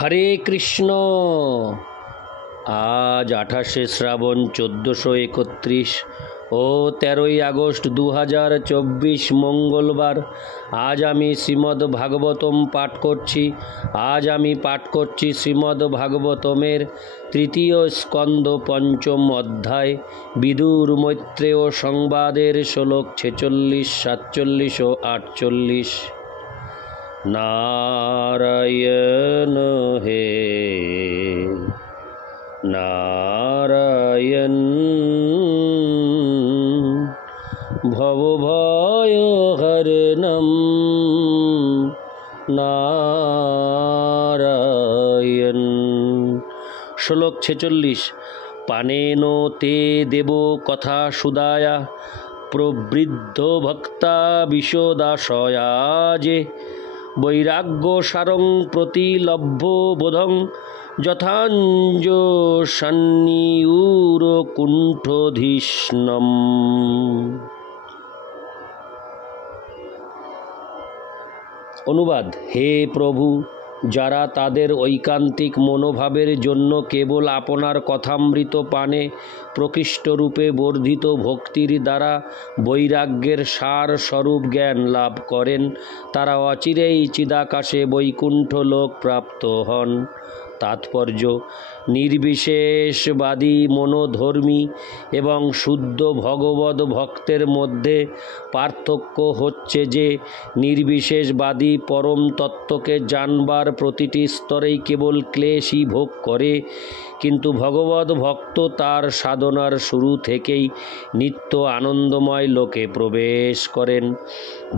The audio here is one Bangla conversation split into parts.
হরে কৃষ্ণ। আজ 28শে শ্রাবণ 1431 ও 13ই আগস্ট 2024 মঙ্গলবার। আজ আমি শ্রীমদ্ ভাগবতম পাঠ করছি। শ্রীমদ্ ভাগবতমের তৃতীয় স্কন্ধ পঞ্চম অধ্যায় বিদুর মৈত্রেয় সংবাদের শ্লোক 46, 47 ও 48। नारायण हे नारायण भवभयहरणं नारायण। श्लोक 46। पानेन ते देवो कथा सुदाया प्रवृद्ध भक्ता विशोदाशयाजे বৈরাগ্য সারং প্রতিলভ্য বোধং যথাঞ্জসান্নিউর কুণ্ঠধিষ্ণম। অনুবাদ: হে প্রভু, যারা তাদের ঐকান্তিক মনোভাবের জন্য কেবল আপনার কথামৃত পানে প্রকৃষ্টরূপে বর্ধিত ভক্তির দ্বারা বৈরাগ্যের সার স্বরূপ জ্ঞান লাভ করেন, তারা অচিরেই চিদাকাশে বৈকুণ্ঠ লোক প্রাপ্ত হন। তাৎপর্য: নির্বিশেষবাদী মনোধর্মী এবং শুদ্ধ ভগবদ ভক্তের মধ্যে পার্থক্য হচ্ছে যে নির্বিশেষবাদী পরম তত্ত্বকে জানবার প্রতিটি স্তরেই কেবল ক্লেশই ভোগ করে, কিন্তু ভগবদ ভক্ত তার সাধনার শুরু থেকেই নিত্য আনন্দময় লোকে প্রবেশ করেন।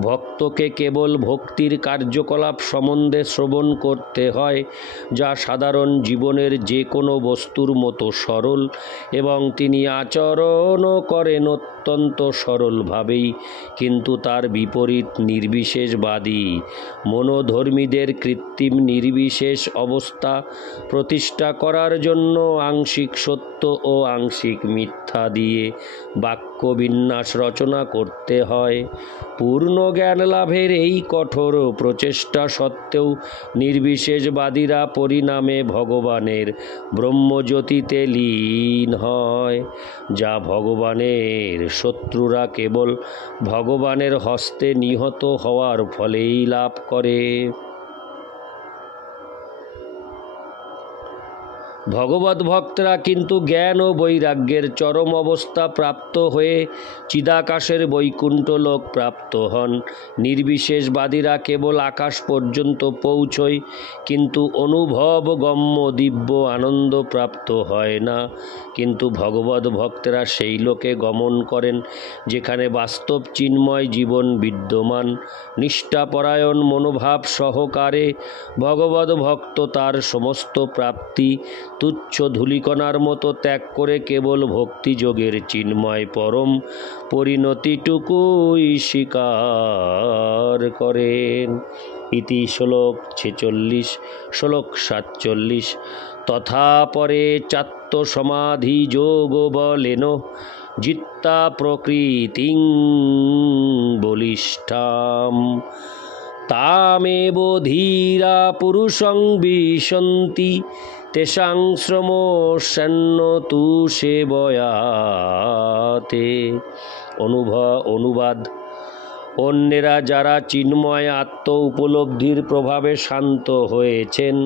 ভক্তকে কেবল ভক্তির কার্যকলাপ সম্বন্ধে শ্রবণ করতে হয়, যা সাধারণ জীবনের যে কোনো বস্তুর মতো সরল, এবং তিনি আচরণও করেন অত্যন্ত সরলভাবেই। কিন্তু তার বিপরীত নির্বিশেষবাদী মনোধর্মীদের কৃত্রিম নির্বিশেষ অবস্থা প্রতিষ্ঠা করার জন্য আংশিক সত্য ও আংশিক মিথ্যা দিয়ে বাক্যবিন্যাস রচনা করতে হয়। পূর্ণ জ্ঞান লাভের এই কঠোর প্রচেষ্টা সত্ত্বেও নির্বিশেষবাদীরা পরিণামে ভগবানের ব্রহ্মজ্যোতিতে লীন হয়, যা ভগবানের শত্রুরা কেবল ভগবানের হস্তে নিহত হওয়ার ফলেই লাভ করে। ভগবত ভক্তরা কিন্তু জ্ঞান ও বৈরাগ্যের চরম অবস্থা প্রাপ্ত হয়ে চিদাকাশের বৈকুণ্ঠ লোক প্রাপ্ত হন। নির্বিশেষবাদীরা কেবল আকাশ পর্যন্ত পৌঁছয়, কিন্তু অনুভবগম্য দিব্য আনন্দ প্রাপ্ত হয় না। কিন্তু ভগবত ভক্তেরা সেই লোকে গমন করেন যেখানে বাস্তব চিন্ময় জীবন বিদ্যমান। নিষ্ঠাপরায়ণ মনোভাব সহকারে ভগবত ভক্ত তার সমস্ত প্রাপ্তি তুচ্ছ ধূলিকণার মতো ত্যাগ করে কেবল ভক্তিযোগের চিন্ময় পরম পরিণতিটুকুই স্বীকার করেন। ইতি শ্লোক 46। শ্লোক 47। তথা পরে চাত্ত সমাধি যোগ বলেন জিত্তা প্রকৃতিং বলিষ্ঠাম তামেব ধীরা পুরুষং বিশন্তি তেষাং শ্রম সন্ন তু সেবয়াতে। অনুবাদ: অন্যেরা যারা চিন্ময় আত্ম উপলব্ধির প্রভাবে শান্ত হয়েছেন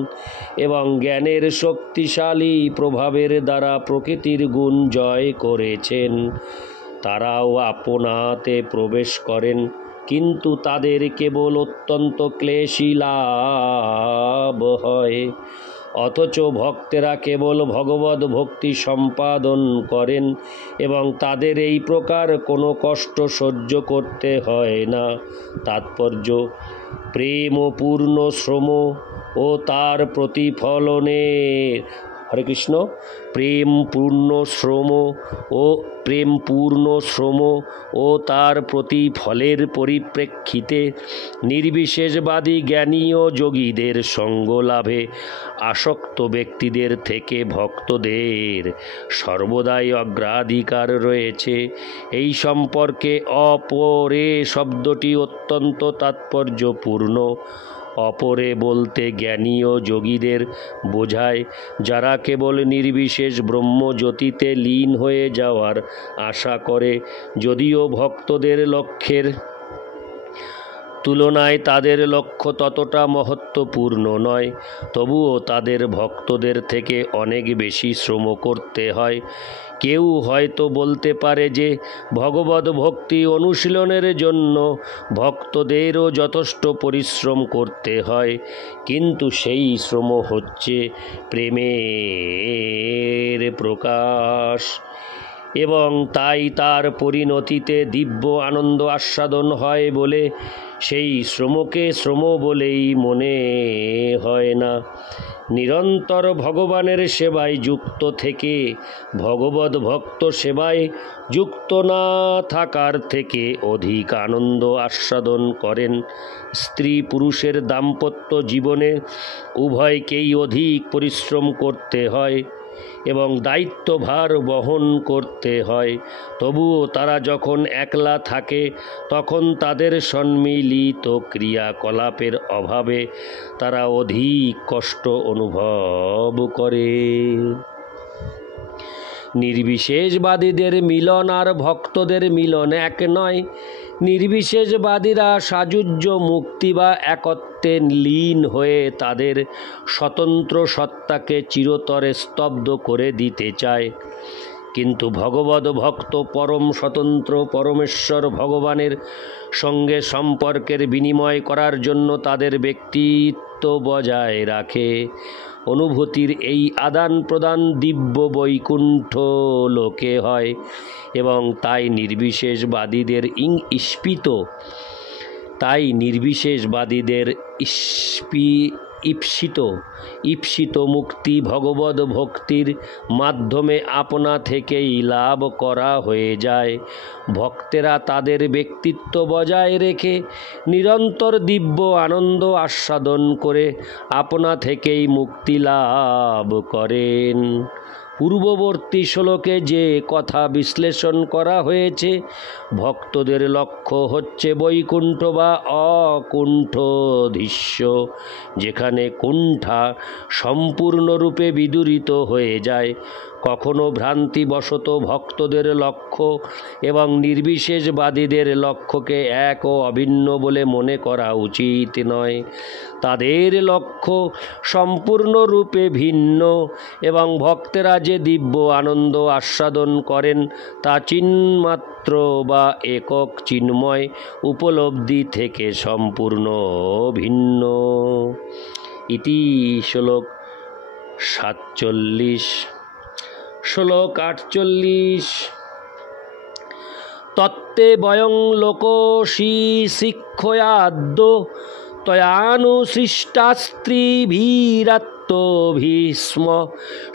এবং জ্ঞানের শক্তিশালী প্রভাবের দ্বারা প্রকৃতির গুণ জয় করেছেন, তারাও আপনাতে প্রবেশ করেন, কিন্তু তাদের কেবল অত্যন্ত ক্লেশী লাভ হয়। অথচ ভক্তেরা কেবল ভগবত ভক্তি সম্পাদন করেন এবং তাদের এই প্রকার কোনো কষ্ট সহ্য করতে হয় না। তাৎপর্য: প্রেম ও পূর্ণ শ্রম ও তার প্রতিফলনের হরে কৃষ্ণ প্রেম পূর্ণ শ্রম ও তার প্রতিফলের পরিপ্রেক্ষিতে নির্বিশেষবাদী জ্ঞানী ও যোগীদের সঙ্গ লাভে আসক্ত ব্যক্তিদের থেকে ভক্তদের সর্বদাই অগ্রাধিকার রয়েছে। এই সম্পর্কে অপরে শব্দটি অত্যন্ত তাৎপর্যপূর্ণ। অপরে বলতে জ্ঞানী ও যোগীদের বোঝায়, যারা কেবল নির্বিশেষ ব্রহ্মজ্যোতিতে লীন হয়ে যাওয়ার আশা করে। যদিও ভক্তদের লক্ষ্যের তুলনায় তাদের লক্ষ্য ততটা মহত্বপূর্ণ নয়, তবুও তাদের ভক্তদের থেকে অনেক বেশি শ্রম করতে হয়। কেউ হয়তো বলতে পারে যে ভগবদ ভক্তি অনুশীলনের জন্য ভক্তদেরও যথেষ্ট পরিশ্রম করতে হয়, কিন্তু সেই শ্রম হচ্ছে প্রেমের প্রকাশ, এবং তাই তার পরিণতিতে দিব্য আনন্দ আস্বাদন হয় বলে সেই শ্রমকে শ্রম বলেই মনে হয় না। নিরন্তর ভগবানের সেবায় যুক্ত থেকে ভগবদ ভক্ত সেবায় যুক্ত না থাকার থেকে অধিক আনন্দ আস্বাদন করেন। স্ত্রী পুরুষের দাম্পত্য জীবনে উভয়কেই অধিক পরিশ্রম করতে হয় এবং দায়িত্বভার বহন করতে হয়, তবুও তারা যখন একলা থাকে তখন তাদের সম্মিলিত ক্রিয়াকলাপের অভাবে তারা অধিক কষ্ট অনুভব করে। নির্বিশেষবাদীদের মিলন আর ভক্তদের মিলন এক নয়। নির্বিশেষবাদীরা সাযুজ্য মুক্তি বা একত্বে লীন হয়ে তাদের স্বতন্ত্র সত্তাকে চিরতরে স্তব্ধ করে দিতে চায়, কিন্তু ভগবদ ভক্ত পরম স্বতন্ত্র পরমেশ্বর ভগবানের সঙ্গে সম্পর্কের বিনিময় করার জন্য তাদের ব্যক্তিত্ব বজায় রাখে। অনুভূতির এই আদান প্রদান দিব্য বৈকুণ্ঠ লোকে হয়, এবং তাই নির্বিশেষবাদীদের ঈপ্সিত মুক্তি ভগবদ ভক্তির মাধ্যমে আপনা থেকেই লাভ করা হয়ে যায়। ভক্তেরা তাদের ব্যক্তিত্ব বজায় রেখে নিরন্তর দিব্য আনন্দ আস্বাদন করে আপনা থেকেই মুক্তি লাভ করেন। পূর্ববর্তী শ্লোকে যে কথা বিশ্লেষণ করা হয়েছে, ভক্তদের লক্ষ্য হচ্ছে বৈকুণ্ঠ বা অকুণ্ঠধীশ্য, যেখানে কুণ্ঠা সম্পূর্ণরূপে বিদূরিত হয়ে যায়। কখনো ভ্রান্তিবশত ভক্তদের লক্ষ্য এবং নির্বিশেষবাদীদের লক্ষ্যকে এক ও অভিন্ন বলে মনে করা উচিত নয়। তাদের লক্ষ্য সম্পূর্ণরূপে ভিন্ন, এবং ভক্তেরা যে দিব্য আনন্দ আস্বাদন করেন তা চিন্মাত্র বা একক চিন্ময় উপলব্ধি থেকে সম্পূর্ণ ভিন্ন। ইতি শ্লোক 47। শ্লোক 48। তত্ত্বে বয়ং লোকসি শিক্ষয়াদ্য তয়ানুসৃষ্টাস্ত্রীভিরাত্মভিস্ম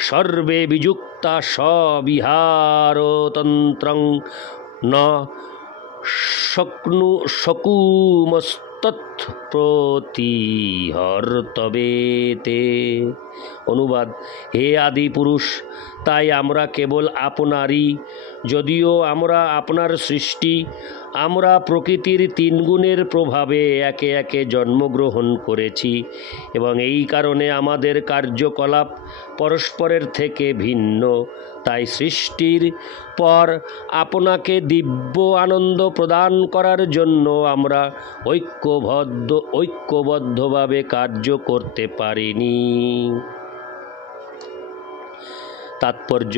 সর্বে বিযুক্তা স্বিহারতন্ত্রং ন শক্নুমস্তৎপ্রতিহর্তবেতে। অনুবাদ: হে আদি পুরুষ, তাই আমরা কেবল আপনারই। যদিও আমরা আপনার সৃষ্টি, আমরা প্রকৃতির 3 গুণের প্রভাবে একে একে জন্মগ্রহণ করেছি, এবং এই কারণে আমাদের কার্যকলাপ পরস্পরের থেকে ভিন্ন। তাই সৃষ্টির পর আপনাকে দিব্য আনন্দ প্রদান করার জন্য আমরা ঐক্যবদ্ধভাবে কার্য করতে পারিনি। তাৎপর্য: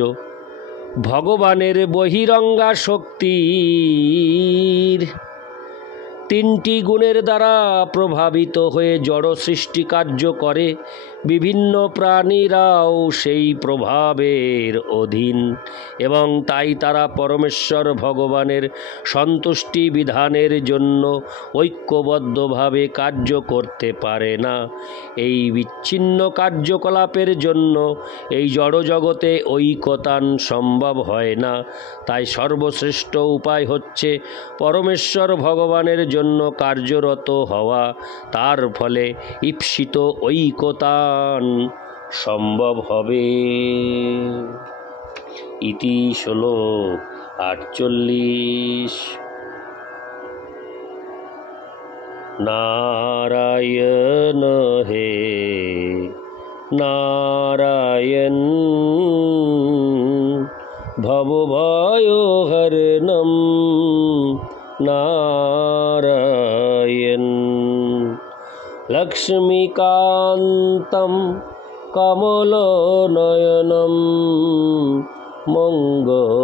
ভগবানের বহিরঙ্গা শক্তির 3টি গুণের দ্বারা প্রভাবিত হয়ে জড় সৃষ্টি কার্য করে। বিভিন্ন প্রাণীরাও সেই প্রভাবের অধীন, এবং তাই তারা পরমেশ্বর ভগবানের সন্তুষ্টি বিধানের জন্য ঐক্যবদ্ধভাবে কার্য করতে পারে না। এই বিচ্ছিন্ন কার্যকলাপের জন্য এই জড়জগতে ঐকতান সম্ভব হয় না। তাই সর্বশ্রেষ্ঠ উপায় হচ্ছে পরমেশ্বর ভগবানের জন্য কার্যরত হওয়া। তার ফলে ঈপ্সিত ঐকতান সম্ভব হবে। ইতি শ্লোক 48। नारायण हे नारायण भवभयहरणं नारायण लक्ष्मीकान्तं कमलनयनं मङ्गलचरणं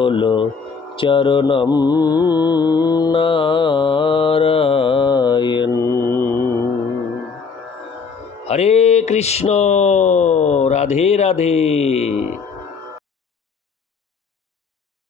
नारायण। हरे कृष्ण, राधे राधे।